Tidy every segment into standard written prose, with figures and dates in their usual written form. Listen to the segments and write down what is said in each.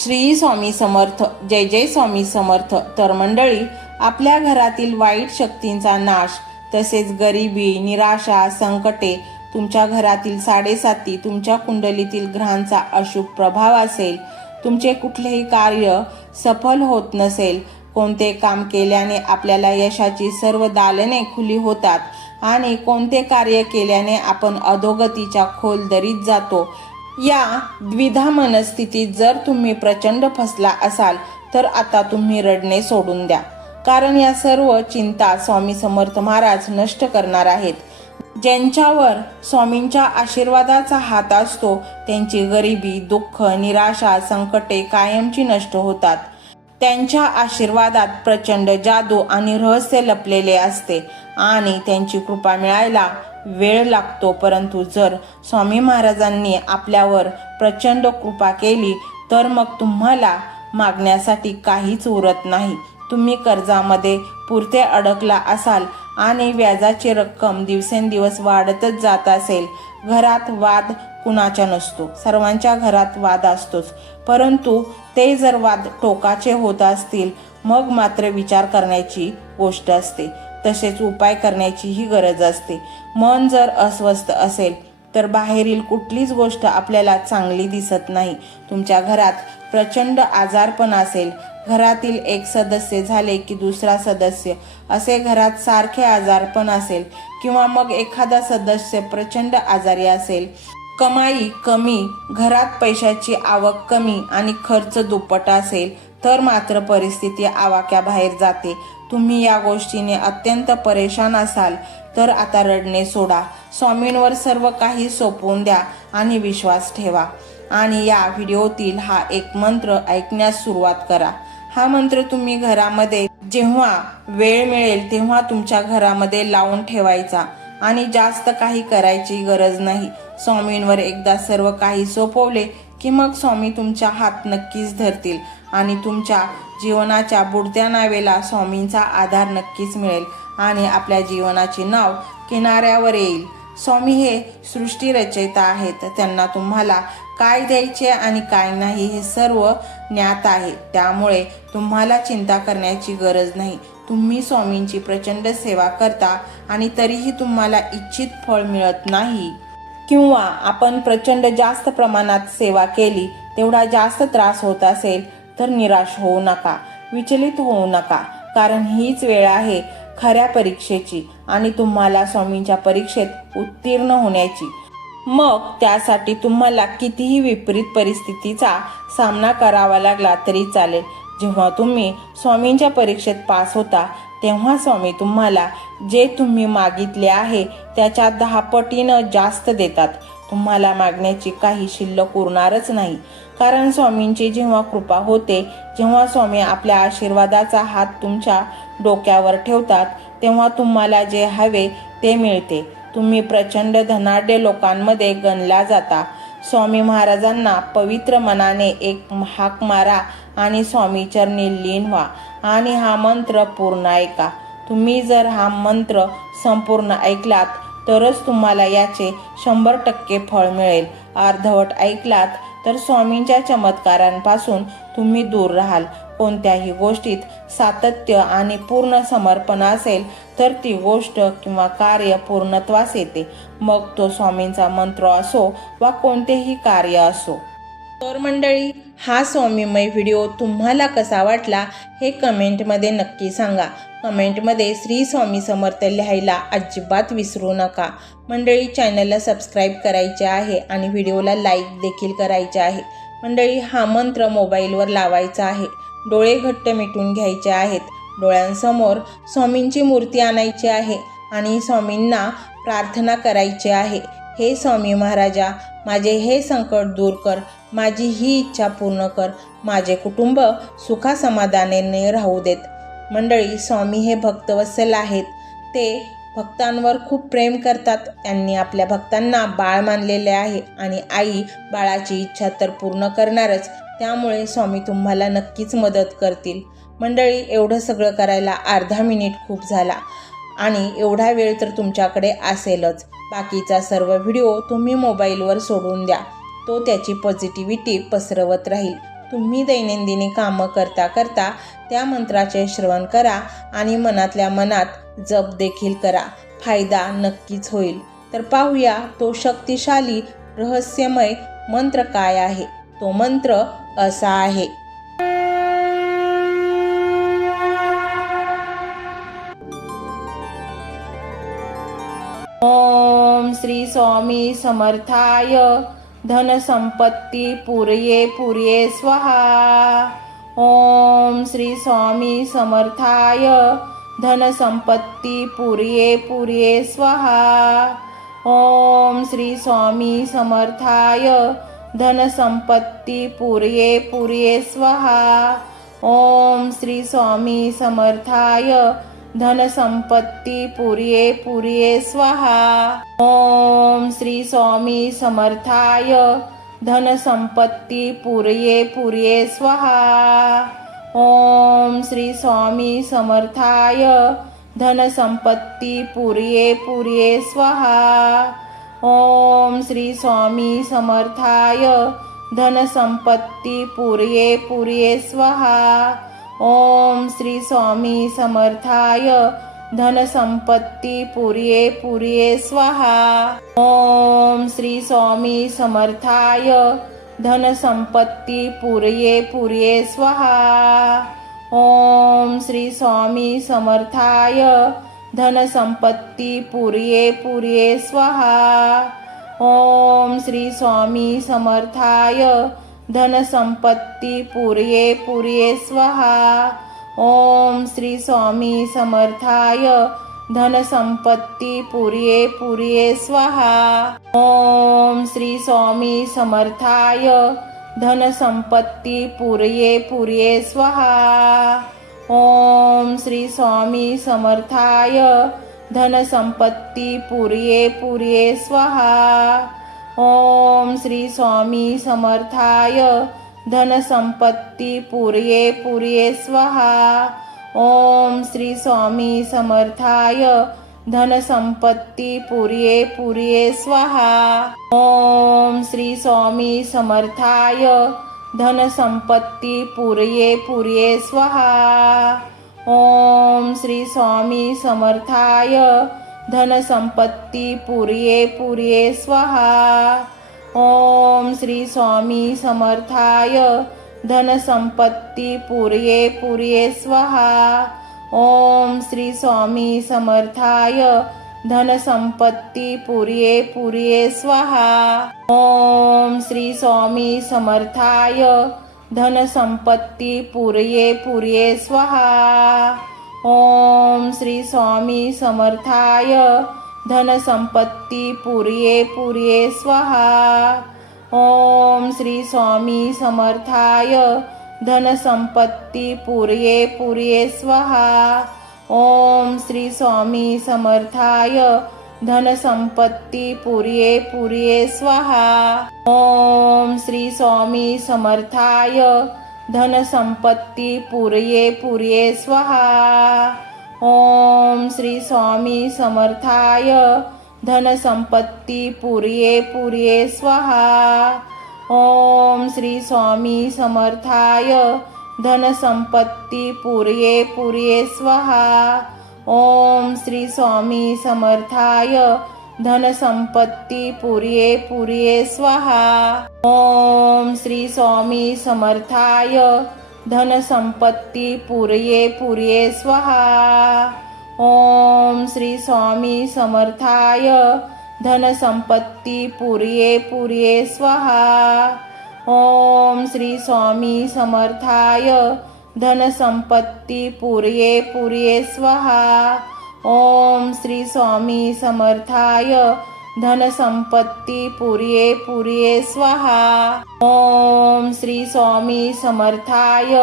श्री स्वामी समर्थ. जय जय स्वामी समर्थ. तर मंडळी, आपल्या घरातील वाईट शक्तींचा नाश, तसेच गरिबी, निराशा, संकटे, तुमच्या घरातील साडेसाती, तुमच्या कुंडलीतील ग्रहांचा अशुभ प्रभाव असेल, तुमचे कुठलेही कार्य सफल होत नसेल, कोणते काम केल्याने आपल्याला यशाची सर्व दालने खुली होतात आणि कोणते कार्य केल्याने आपण अधोगतीच्या खोल दरीत जातो, या द्विधा मनस्थितीत जर तुम्ही प्रचंड फसला असाल तर आता तुम्ही रडणे सोडून द्या. कारण या सर्व चिंता स्वामी समर्थ महाराज नष्ट करणार आहेत. ज्यांच्यावर स्वामींच्या आशीर्वादाचा हात असतो त्यांची गरिबी, दुःख, निराशा, संकटे कायमची नष्ट होतात. त्यांच्या आशीर्वादात प्रचंड जादू आणि रहस्य लपलेले असते आणि त्यांची कृपा मिळायला वेळ लागतो. परंतु जर स्वामी महाराजांनी आपल्यावर प्रचंड कृपा केली तर मग तुम्हाला मागण्यासाठी काहीच उरत नाही. तुम्ही कर्जामध्ये पुरते अडकला असाल आणि व्याजाची रक्कम दिवसेंदिवस वाढतच जात असेल. घरात वाद कुणाचा नसतो, सर्वांच्या घरात वाद असतोच. परंतु ते जर वाद टोकाचे होत असतील मग मात्र विचार करण्याची गोष्ट असते, तसेच उपाय करण्याचीही गरज असते. मन जर अस्वस्थ असेल तर बाहेरील कुठलीच गोष्ट आपल्याला चांगली दिसत नाही. तुमच्या घरात प्रचंड आजारपण असेल, घरातील एक सदस्य झाले की दुसरा सदस्य असे घरात सारखे आजारपण असेल, किंवा मग एखादा सदस्य प्रचंड आजारी असेल, कमाई कमी, घरात पैशाची आवक कमी आणि खर्च दुप्पट असेल तर मात्र परिस्थिती आवाक्याबाहेर जाते. तुम्ही या गोष्टीने अत्यंत परेशान असाल तर आता रडणे सोडा. स्वामींवर सर्व काही सोपवून द्या आणि विश्वास ठेवा. आणि या व्हिडिओतील हा एक मंत्र ऐकण्यास सुरुवात करा. हा मंत्र तुम्ही घरामध्ये जेव्हा वेळ मिळेल तेव्हा तुमच्या घरामध्ये लावून ठेवायचा आणि जास्त काही करायची गरज नाही. स्वामींवर एकदा सर्व काही सोपवले की मग स्वामी तुमचा हात नक्कीच धरतील आणि तुमच्या जीवनाच्या बुडत्या नावेला स्वामींचा आधार नक्कीच मिळेल आणि आपल्या जीवनाचे नाव किनाऱ्यावर येईल. स्वामी हे सृष्टी रचयिता आहेत. त्यांना तुम्हाला काय द्यायचे आणि काय नाही हे सर्व ज्ञात आहे. त्यामुळे तुम्हाला चिंता करण्याची गरज नाही. तुम्ही स्वामींची प्रचंड सेवा करता आणि तरीही तुम्हाला इच्छित फळ मिळत नाही, किंवा आपण प्रचंड जास्त प्रमाणात सेवा केली तेवढा जास्त त्रास होत असेल तर निराश होऊ नका, विचलित होऊ नका. कारण हीच वेळ आहे खऱ्या परीक्षेची आणि तुम्हाला स्वामींच्या परीक्षेत उत्तीर्ण होण्याची. मग त्यासाठी तुम्हाला कितीही विपरीत परिस्थितीचा सामना करावा लागला तरी चालेल. जेव्हा तुम्ही स्वामींच्या परीक्षेत पास होता तेव्हा स्वामी तुम्हाला जे तुम्ही मागितले आहे त्याच्या 10 पटीनं जास्त देतात. तुम्हाला मागण्याची काही शिल्लक उरणारच नाही. कारण स्वामींची जेव्हा कृपा होते, जेव्हा स्वामी आपल्या आशीर्वादाचा हात तुमच्या डोक्यावर ठेवतात तेव्हा तुम्हाला जे हवे ते मिळते. तुम्ही प्रचंड धनाढ्य लोकांमध्ये गणला जाता. स्वामी महाराजांना पवित्र मनाने एक हाक मारा आणि स्वामी चरणी लीन व्हा आणि हा मंत्र पूर्ण ऐका. तुम्ही जर हा मंत्र संपूर्ण ऐकलात तरच तुम्हाला याचे 100% फळ मिळेल. अर्धवट ऐकलात तर स्वामींच्या चमत्कारांपासून तुम्ही दूर राहाल. कोणत्याही गोष्टीत सातत्य आणि पूर्ण समर्पण असेल तर ती गोष्ट किंवा कार्य पूर्णत्वास येते. मग तो स्वामींचा मंत्र असो वा कोणतेही कार्य असो. तर मंडळी, हा स्वामीमय व्हिडिओ तुम्हाला कसा वाटला हे कमेंटमध्ये नक्की सांगा. कमेंटमध्ये श्री स्वामी समर्थ लिहायला अजिबात विसरू नका. मंडळी, चॅनलला सबस्क्राईब करायचे आहे आणि व्हिडिओला लाईक देखील करायचे आहे. मंडळी, हा मंत्र मोबाईलवर लावायचा आहे. डोळे घट्ट मिटून घ्यायचे आहेत. डोळ्यांसमोर स्वामींची मूर्ती आणायची आहे आणि स्वामींना प्रार्थना करायची आहे. हे स्वामी महाराजा, माझे हे संकट दूर कर, माझी ही इच्छा पूर्ण कर, माझे कुटुंब सुखासमाधानाने राहू देत. मंडळी, स्वामी हे भक्तवत्सल आहेत. ते भक्तांवर खूप प्रेम करतात. त्यांनी आपल्या भक्तांना बाळ मानलेले आहे आणि आई बाळाची इच्छा तर पूर्ण करणारच. त्यामुळे स्वामी तुम्हाला नक्कीच मदत करतील. मंडळी, एवढं सगळं करायला अर्धा मिनिट खूप झाला आणि एवढा वेळ तर तुमच्याकडे असेलच. बाकीचा सर्व व्हिडिओ तुम्ही मोबाईलवर सोडून द्या. तो त्याची पॉझिटिव्हिटी पसरवत राहील. तुम्ही दैनंदिनी कामं करता करता त्या मंत्राचे श्रवण करा आणि मनातल्या मनात जप देखील करा. फायदा नक्कीच होईल. तर पाहूया तो शक्तिशाली रहस्यमय मंत्र काय आहे. तो मंत्र असा आहे. ओम श्री स्वामी समर्थाय धन संपत्ती पुरये पुरये स्वाहा. ओम श्री स्वामी समर्थाय धन संपत्ती पुरये पुरये स्वाहा. ओम श्री स्वामी समर्थाय धन संपत्ती पुरये पुरये स्वाहा. ओम श्री स्वामी समर्थाय धन संपत्ती पुरये पुरये स्वाहा. ओम श्री स्वामी समर्थाय धन संपत्ती पुरये पुरये स्वाहा. ओम श्री स्वामी समर्थाय धन संपत्ती पुरये पुरये स्वाहा. ओम श्री स्वामी समर्थाय धन संपत्ती पुरये पुरये स्वाहा. ओम श्री स्वामी समर्थाय धन संपत्ती पुरये पुरये स्वाहा. ओम श्री स्वामी समर्थाय धन संपत्ती पुरये पुरये स्वाहा. ओम श्री स्वामी समर्थाय धन संपत्ती पुरये पुरये स्वाहा. ओम श्री स्वामी समर्थाय धन संपत्ती पुरये पुरये स्वाहा. ओम श्री स्वामी समर्थाय धन संपत्ती पुरये पुरये स्वाहा. ओम श्री स्वामी समर्थाय धन संपत्ती पुरये पुरये स्वाहा. ओम श्री स्वामी समर्थाय धन संपत्ती पुरये पुरये स्वाहा. ओम श्री स्वामी समर्थाय धन संपत्ती पुरये पुरये स्वाहा. ओम श्री स्वामी समर्थाय धन संपत्ती पुरये पुरये स्वाहा. ओम श्री स्वामी समर्थाय धन संपत्ती पुरये पुरये स्वाहा. ओम श्री स्वामी समर्थाय धन संपत्ती पुरये पुरये स्वाहा. ओम श्री स्वामी समर्थाय धन संपत्ती पुरये पुरये स्वाहा. ओम श्री स्वामी समर्थाय धन संपत्ती पुरये पुरये स्वाहा. ओम श्री स्वामी समर्थाय धन संपत्ती पुरये पुरये स्वाहा. ओम श्री स्वामी समर्थाय धन संपत्ती पुरये पुरये स्वाहा. ओम श्री स्वामी समर्थाय धन संपत्ती पुरये पुरये स्वाहा. ओम श्री स्वामी समर्थाय धन संपत्ती पुरये पुरये स्वाहा. ओम श्री स्वामी समर्थाय धन संपत्ती पुरये पुरये स्वाहा. ओम श्री स्वामी समर्थाय धन संपत्ती पुरये पुरये स्वाहा. ओम श्री स्वामी समर्थाय धन संपत्ती पुरये पुरये स्वाहा. ओम श्री स्वामी समर्थाय धन संपत्ती पुरये पुरये स्वाहा. ओम श्री स्वामी समर्थाय धन संपत्ती पुरये पुरये स्वाहा. ओम श्री स्वामी समर्थाय धन संपत्ती पुरये पुरये स्वाहा. ओम श्री स्वामी समर्थाय धन संपत्ती पुरये पुरये स्वाहा. ओम श्री स्वामी समर्थाय धन संपत्ती पुरये पुरये स्वाहा. ओम श्री स्वामी समर्थाय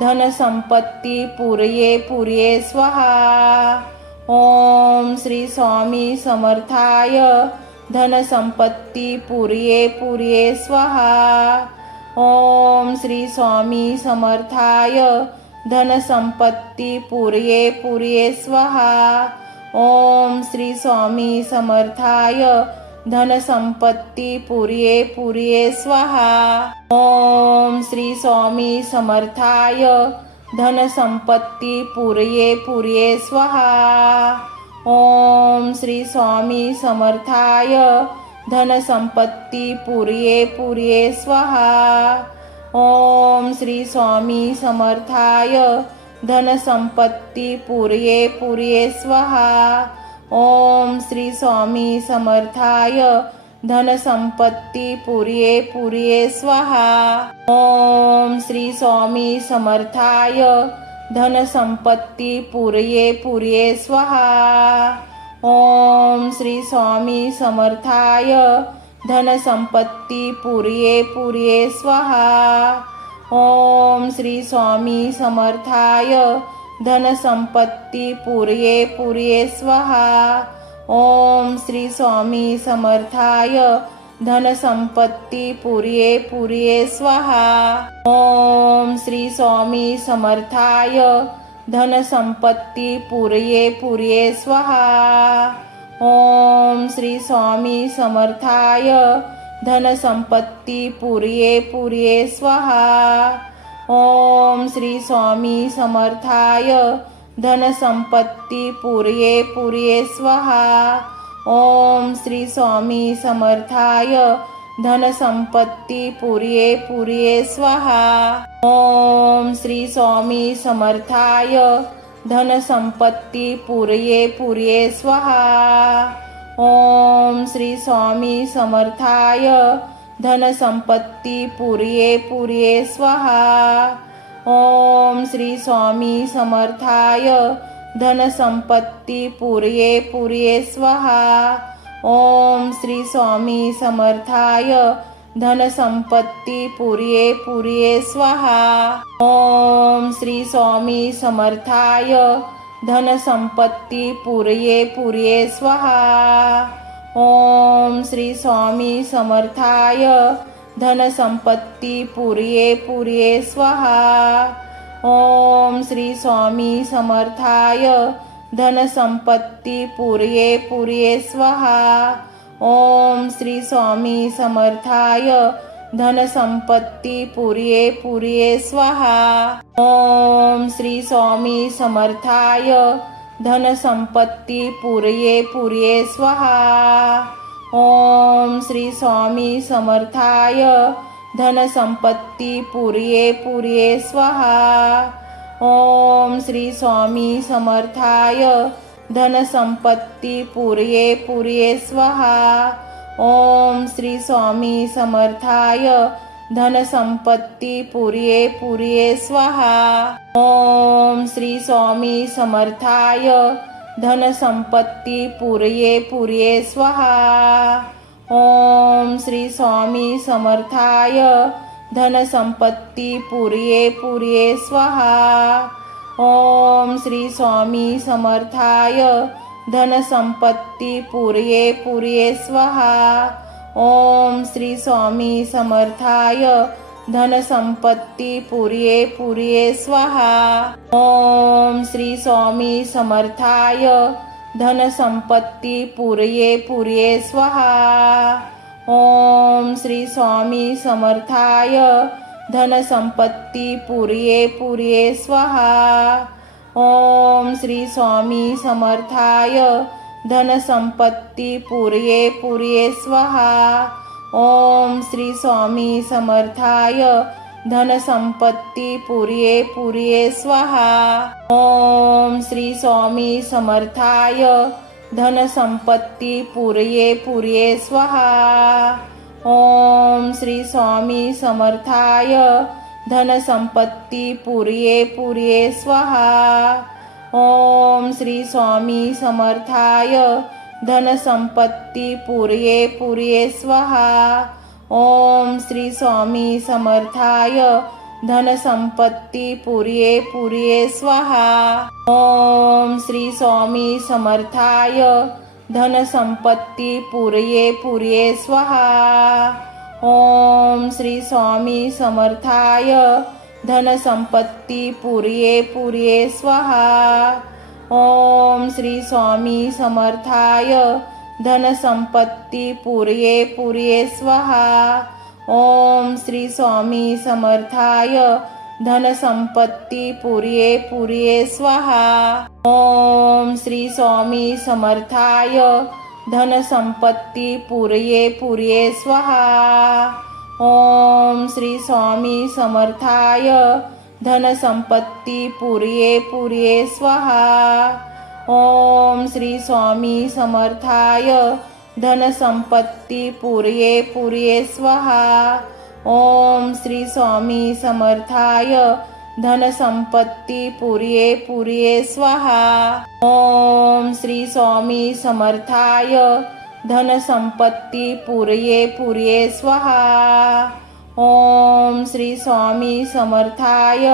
धन संपत्ती पुरये पुरये स्वाहा. ओम श्री स्वामी समर्थाय धन संपत्ती पुरये पुरये स्वाहा. ओम श्री स्वामी समर्थाय धन संपत्ती पुरये पुरये स्वाहा. ओम श्री स्वामी समर्थाय धनसंपत्ती पुरिये पुरिये स्वाहा। ओम श्री स्वामी समर्थाय धनसंपत्ती पुरिये पुरिये स्वाहा। ओम श्री स्वामी समर्थाय धनसंपत्ती पुरिये पुरिये स्वाहा। ओम श्री स्वामी समर्थाय धनसंपत्ती पुरिये पुरिये स्वाहा। ओम श्री स्वामी समर्थाय धनसंपत्ती पुरिये पुरिये स्वाहा। ओम श्री स्वामी समर्थाय धनसंपत्ती पुरिये पुरिये स्वाहा। ओम श्री स्वामी समर्थाय धनसंपत्ती पुरिये पुरिये स्वाहा। ओम श्री स्वामी समर्थाय धनसंपत्ती पुरिये पुरिये स्वाहा। ओम श्री स्वामी समर्थाय धनसंपत्ती पुरिये पुरिये स्वाहा। ओम श्री स्वामी समर्थाय धनसंपत्ती पुरिये पुरिये स्वाहा। ओम श्री स्वामी समर्थाय धनसंपत्ती पुरिये पुरिये स्वाहा। ओम श्री स्वामी समर्थाय धनसंपत्ती पुरिये पुरिये स्वाहा। ओम श्री स्वामी समर्थाय धनसंपत्ती पुरिये पुरिये स्वाहा। ओम श्री स्वामी समर्थाय धनसंपत्ती पुरिये पुरिये स्वाहा। ओम श्री स्वामी समर्थाय धनसंपत्ती पुरिये पुरिये स्वाहा। ओम श्री स्वामी समर्थाय धनसंपत्ती पुरिये पुरिये स्वाहा। ओम श्री स्वामी समर्थाय धनसंपत्ती पुरिये पुरिये स्वाहा। ओम श्री स्वामी समर्थाय धनसंपत्ती पुरिये पुरिये स्वाहा। ओम श्री स्वामी समर्थाय धनसंपत्ती पुरिये पुरिये स्वाहा। ओम श्री स्वामी समर्थाय धनसंपत्ती पुरिये पुरिये स्वाहा। ओम श्री स्वामी समर्थाय धनसंपत्ती पुरिये पुरिये स्वाहा। ओम श्री स्वामी समर्थाय धनसंपत्ती पुरिये पुरिये स्वाहा। ओम श्री स्वामी समर्थाय धनसंपत्ती पुरिये पुरिये स्वाहा। ओम श्री स्वामी समर्थाय धनसंपत्ती पुरिये पुरिये स्वाहा। ओम श्री स्वामी समर्थाय धनसंपत्ती पुरिये पुरिये स्वाहा। ओम श्री स्वामी समर्थाय धनसंपत्ती पुरिये पुरिये स्वाहा। ओम श्री स्वामी समर्थाय धनसंपत्ती पुरिये पुरिये स्वाहा। ओम श्री स्वामी समर्थाय धनसंपत्ती पुरिये पुरिये स्वाहा। ओम श्री स्वामी समर्थाय धनसंपत्ती पुरिये पुरिये स्वाहा। ओम श्री स्वामी समर्थाय धनसंपत्ती पुरिये पुरिये स्वाहा। ओम श्री स्वामी समर्थाय धनसंपत्ती पुरिये पुरिये स्वाहा। ओम श्री स्वामी समर्थाय धनसंपत्ती पुरिये पुरिये स्वाहा। ओम श्री स्वामी समर्थाय धनसंपत्ती पुरिये पुरिये स्वाहा। ओम श्री स्वामी समर्थाय धनसंपत्ती पुरिये पुरिये स्वाहा। ओम श्री स्वामी समर्थाय धनसंपत्ती पुरिये पुरिये स्वाहा। ओम श्री स्वामी समर्थाय धनसंपत्ती पुरिये पुरिये स्वाहा। ओम श्री स्वामी समर्थाय धनसंपत्ती पुरिये पुरिये स्वाहा। ओम श्री स्वामी समर्थाय धनसंपत्ती पुरिये पुरिये स्वाहा। ओम श्री स्वामी समर्थाय धनसंपत्ती पुरिये पुरिये स्वाहा। ओम श्री स्वामी समर्थाय धनसंपत्ती पूर्ये पूर्ये स्वाहा। ओम श्री स्वामी समर्थाय धनसंपत्ती पूर्ये पूर्ये स्वाहा। ओम श्री स्वामी समर्थाय धनसंपत्ती पूर्ये पूर्ये स्वाहा। ओम श्री स्वामी समर्थाय धनसंपत्ती पूर्ये पूर्ये स्वाहा। ओम श्री स्वामी समर्थाय धनसंपत्ती पूर्ये पूर्ये स्वाहा। ओम श्री स्वामी समर्थाय धनसंपत्ती पूर्ये पूर्ये स्वाहा। ओम श्री स्वामी समर्थाय धनसंपत्ती पूर्ये पूर्ये स्वाहा। ओम श्री स्वामी समर्थाय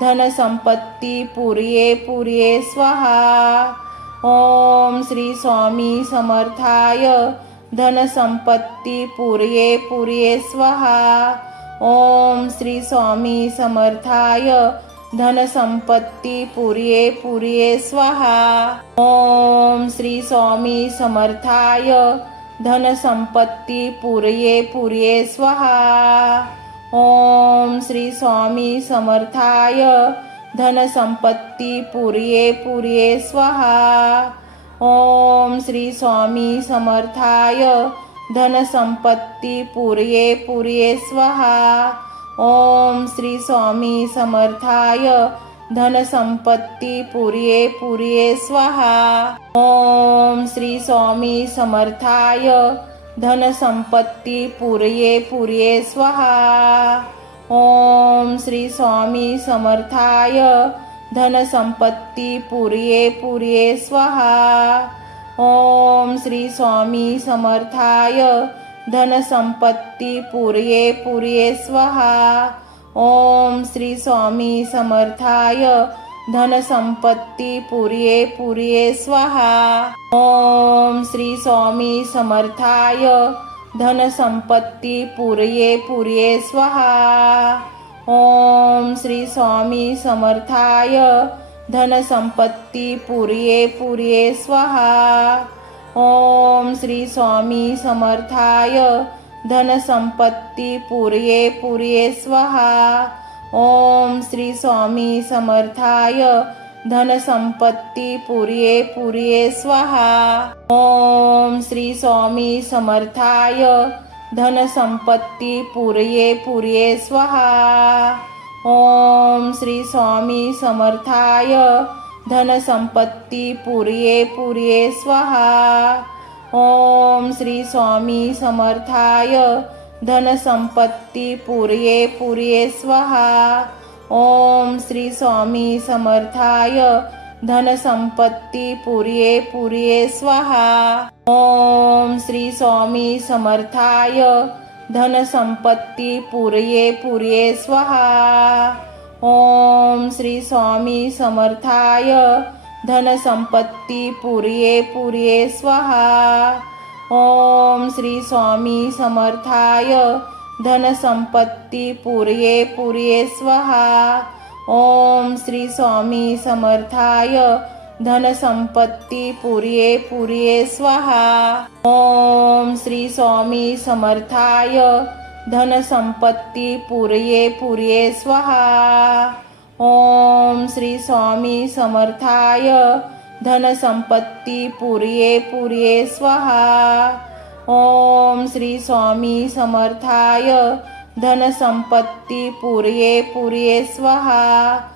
धनसंपत्ती पूर्ये पूर्ये स्वाहा। ओम श्री स्वामी समर्थाय धनसंपत्ती पूर्ये पूर्ये स्वाहा। ओम श्री स्वामी समर्थाय धनसंपत्ती पूर्ये पूर्ये स्वाहा। ओम श्री स्वामी समर्थाय धनसंपत्ती पूर्ये पूर्ये स्वाहा। ओम श्री स्वामी समर्थाय धनसंपत्ती पूर्ये पूर्ये स्वाहा। ओम श्री स्वामी समर्थाय धनसंपत्ती पूर्ये पूर्ये स्वाहा। ओम श्री स्वामी समर्थाय धनसंपत्ती पूर्ये पूर्ये स्वाहा। ओम श्री स्वामी समर्थाय धनसंपत्ती पूर्ये पूर्ये स्वाहा। ओम श्री स्वामी समर्थाय धनसंपत्ती पूर्ये पूर्ये स्वाहा। ओम श्री स्वामी समर्थाय धनसंपत्ती पूर्ये पूर्ये स्वाहा। ओम श्री स्वामी समर्थाय धनसंपत्ती पूर्ये पूर्ये स्वाहा। ओम श्री स्वामी समर्थाय धनसंपत्ती पूर्ये पूर्ये स्वाहा। ओम श्री स्वामी समर्थाय धनसंपत्ती पूर्ये पूर्ये स्वाहा। ओम श्री स्वामी समर्थाय धनसंपत्ती पूर्ये पूर्ये स्वाहा। ओम श्री स्वामी समर्थाय धनसंपत्ती पूर्ये पूर्ये स्वाहा। ओम श्री स्वामी समर्थाय धनसंपत्ती पूर्ये पूर्ये स्वाहा। ओम श्री स्वामी समर्थाय धनसंपत्ती पूर्ये पूर्ये स्वाहा। ओम श्री स्वामी समर्थाय धनसंपत्ती पूर्ये पूर्ये स्वाहा। ओम श्री स्वामी समर्थाय धनसंपत्ती पूर्ये पूर्ये स्वाहा। ओम श्री स्वामी समर्थाय धनसंपत्ती पूर्ये पूर्ये स्वाहा। ओम श्री स्वामी समर्थाय धनसंपत्ती पूर्ये पूर्ये स्वाहा। ओम श्री स्वामी समर्थाय धनसंपत्ती पूर्ये पूर्ये स्वाहा। ओम श्री स्वामी समर्थाय धनसंपत्ती पूर्ये पूर्ये स्वाहा। ओम श्री स्वामी समर्थाय धनसंपत्ती पूर्ये पूर्ये स्वाहा। ओम श्री स्वामी समर्थाय धनसंपत्ती पूर्ये पूर्ये स्वाहा। ओम श्री स्वामी समर्थाय धनसंपत्ती पूर्ये पूर्ये स्वाहा।